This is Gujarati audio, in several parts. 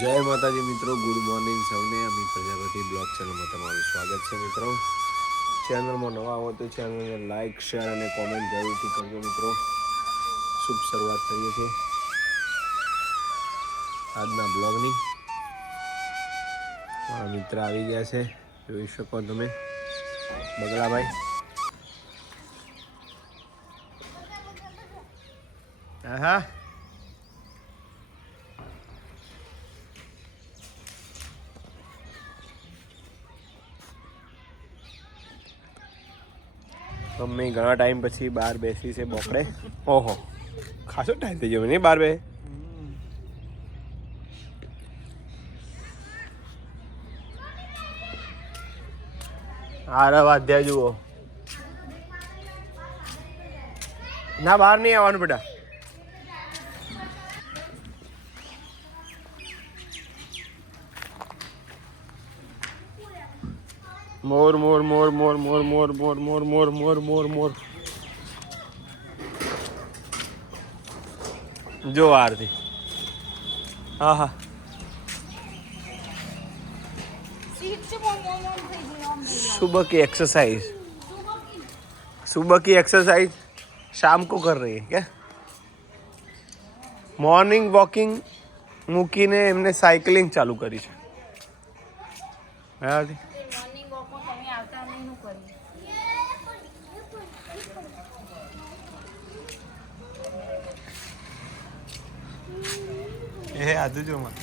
જય માતાજી મિત્રો, ગુડ મોર્નિંગ સૌને. અમિત પ્રજાપતિ બ્લોગ ચેનલમાં તમારું સ્વાગત છે મિત્રો. ચેનલમાં નવા આવો તો ચેનલને લાઇક, શેર અને કોમેન્ટ જરૂરથી કરજો મિત્રો. શુભ શરૂઆત કરીએ છીએ આજના બ્લોગની. મારા મિત્ર આવી ગયા છે, જોઈ શકો તમે, બગલાભાઈ. હા, મમ્મી ઘણા ટાઈમ પછી બહાર બેસી છે બોકડે. ઓહો, ખાસો ટાઈમ થઈ ગયો નહીં બહાર બે. આરવ અધ્યાય જુઓ. ના, બહાર નહીં આવવાનું બેટા. મોર મોર મોર મોર મોર મોર મોર મોર મોર મોર મોર મોર. જો આરતી. હા હા, सुबह की एक्सरसाइज, सुबह की एक्सरसाइज शाम को कर रही है क्या? મોર્નિંગ વોકિંગ મૂકીને એમને સાયકલિંગ ચાલુ કરી છે. હા, એ આજુ જો માં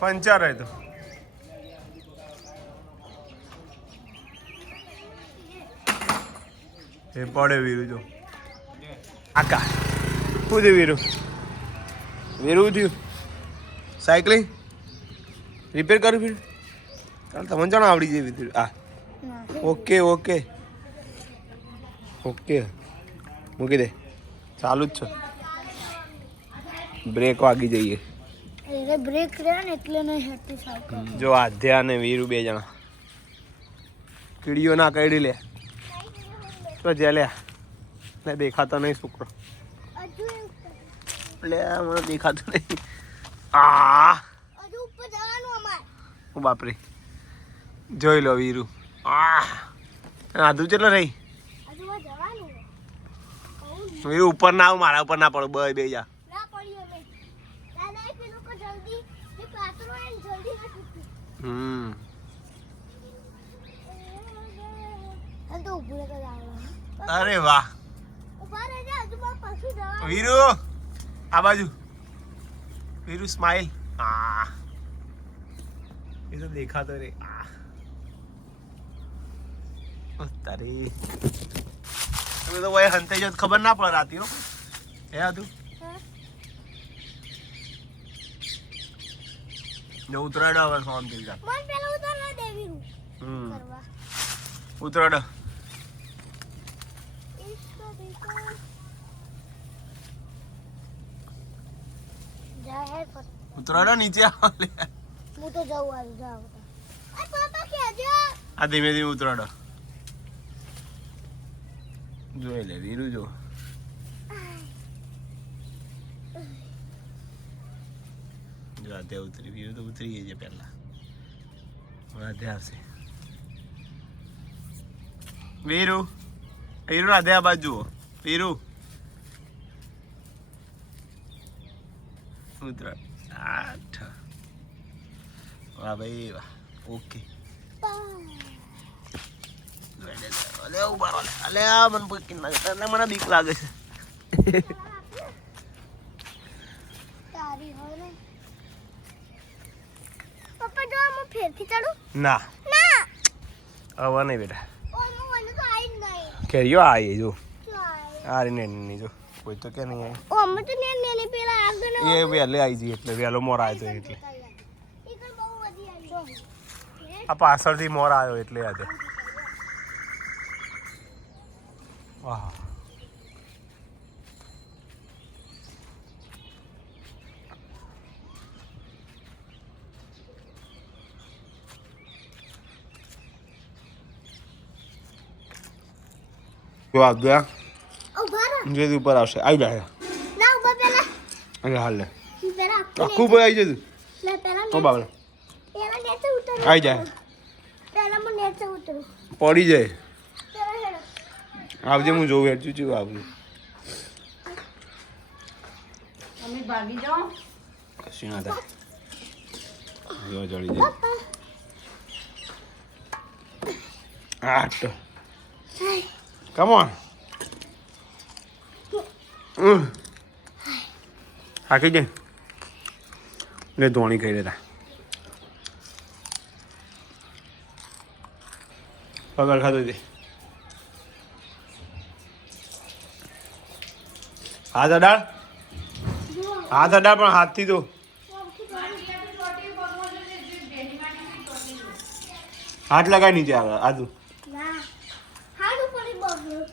પંચર હે તો એ પડે વીરુ જો આકા શું થયું વીરુ? વીરુ થયું સાયકલિંગ રિપેર કર્યું વીરુ? ચાલ તમને જાણ આવડી જાય વીરુ. આ ઓકે ઓકે ઓકે, મૂકી દે. ચાલુ જ છે. બ્રેક વાગી જઈએ. બ્રેક રહ્યા ને એટલે નહીં હેઠી સાયકલ. જો આધ્યા અને વીરુ બે જણા કીડીઓ ના કઈડી લે તો જે લે ને દેખાતો નહીં છોકરો. લે મને દેખાતું નહીં. આ બાપરે, જોઈ લો વીરુ. આધું ચેટલો રહી. વીરુ ઉપર ના આવ, મારા ઉપર ના પડો. બે જા. અરે વાહ વીરુ, આ બાજુ વીરુ સ્માઈલ. એ તો દેખાતો રે. તારી તમે તો ભાઈ હંતાઈ જાવ ખબર ના પડે રાતી. હે હતું ને ઉતરાડ હવે ફોન થઈ જાય. ઉતરાડ ઉતરાડો નીચે આવ. હું તો જાઉં આ જાવ. આ પાપા કે જો આ ધીમે ધીમે ઉતરાડો. જોઈ લે વીરુ જો. જો આધે ઉતરી. વીરુ તો ઉતરી ગઈ છે પહેલા. હવે આધે આવશે. વીરુ, વીરુ આધે આ બાજુ જુઓ. વીરુ ઉતરા. આઠ. વાહ ભાઈ વાહ. ઓકે. અલે આ મને પકડી નાખે. મને બીક લાગે છે. તારી હોય ને પપ્પા જો હું ફેરથી ચડું. ના ના હવે નહીં બેટા. ઓનો મને તો આઈ નહીં. કેરીઓ આવી જો. ચાલ આ રી ને જો કોઈ તો કે નહીં આવી. ઓ અમે તો ને પેલા આગળ એ વહેલે આવી જઈએ એટલે વહેલો મોર આવ્યો એટલે. ઈકર બહુ વધી આવી. આ પાછળથી મોર આવ્યો એટલે યાદ. વાહ, જો આ ગયા ઓ બારા જે ઉપર આવશે આવી જાય ના ઉભા પેલા અરે હાલ લે પેલા આખું ઉપર આવી જતું લે પેલા ઓ બાબા પેલા નેચે ઉતર આવી જાય પેલા હું નેચે ઉતરું પડી જાય પેલા હેડો આવજે હું જોઉં હેડ ચૂચું આવજે અમે ભાગી જાઓ કશું ના થાય જો જડી જાય આટ કમ ઓન થાકી જાય ને ધોણી ખાઈ લેતા પગાર ખાધો છે હાથ અડાળ હાથ અડાળ પણ હાથથી તો હાથ લગાય નીચે આગળ આજુ ના હાડું પડી બગ્યો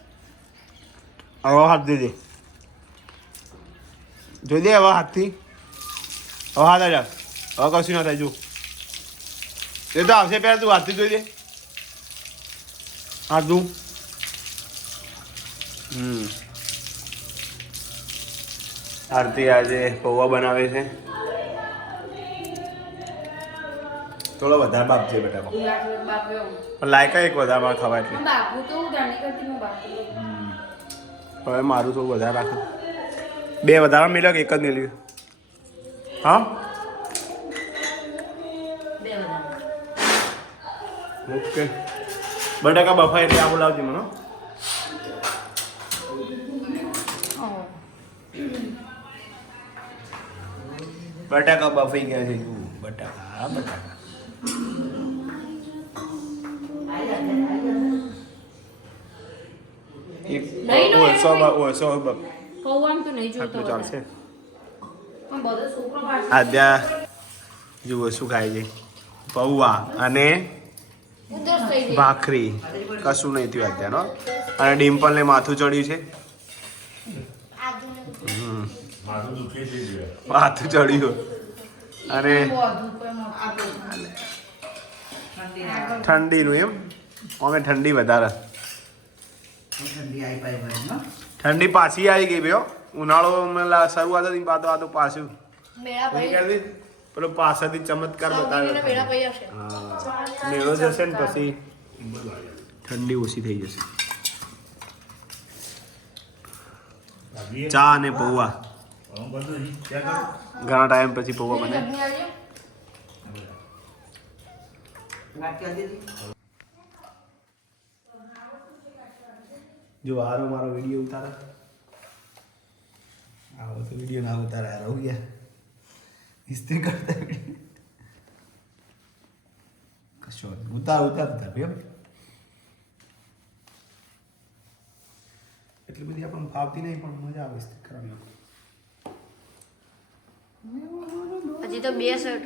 હવે હાથ દે દે જોઈ દે હવે હાથથી હવે હાથ અડાળ હવે કશું ના થાય જો એ તો આવશે પહેલાં તું હાથથી જોઈ દે હાથ દઉં આરતી આજે પૌવા બનાવે છે થોડો વધારે બાપ છે બેટા પણ લાયકા એક વધારે ખવાય એટલે બાપુ તો હું જાણી કરતી હું બાપુ હવે મારું થોડું વધારે રાખો બે વધારે મેળ્યો કે એક જ મેળ્યું હા બે બધા ઓકે બટાકા બફાય એટલે આ બોલાવજે મને હો. બટાકા બફાઈ ગયા છે જુઓ બટાકા બટાકા એક ઓછો પૌવામાં તો નહીં જોતો આટલું ચાલશે પણ બધો છોકરો પાસે આદ્યા જુઓ શું ખાય છે પૌવા અને ઉધરસ થઈ જાય ભાખરી કશું નહીં થયું અત્યારનો અને ડિમ્પલને માથું ચડ્યું છે માથું ચડ્યું અને ઠંડીનું એમ અમે ઠંડી વધારે ઠંડી પાછી આવી ગઈ ભાઈ ઉનાળો શરૂઆત હતી આ તો પાછું મેળા ભાઈ પેલો પાછળથી ચમત્કાર બતાવ્યો મેળા ભાઈ આવશે હા મેળો જશે ને પછી ઠંડી ઓછી થઈ જશે ચા અને પૌવા ઘણા ટાઈમ પછી પૌવા બને જો હારો મારો વિડીયો ઉતારે આવો તો વિડીયો ના ઉતારે રહું ગયા ઇસ્ત્રી કરતા કશો ઉતાર એમ એટલી બધી આપણને ફાવતી નહીં પણ મજા આવે ઇસ્ત્રી કરવાની હજી તો 2 શર્ટ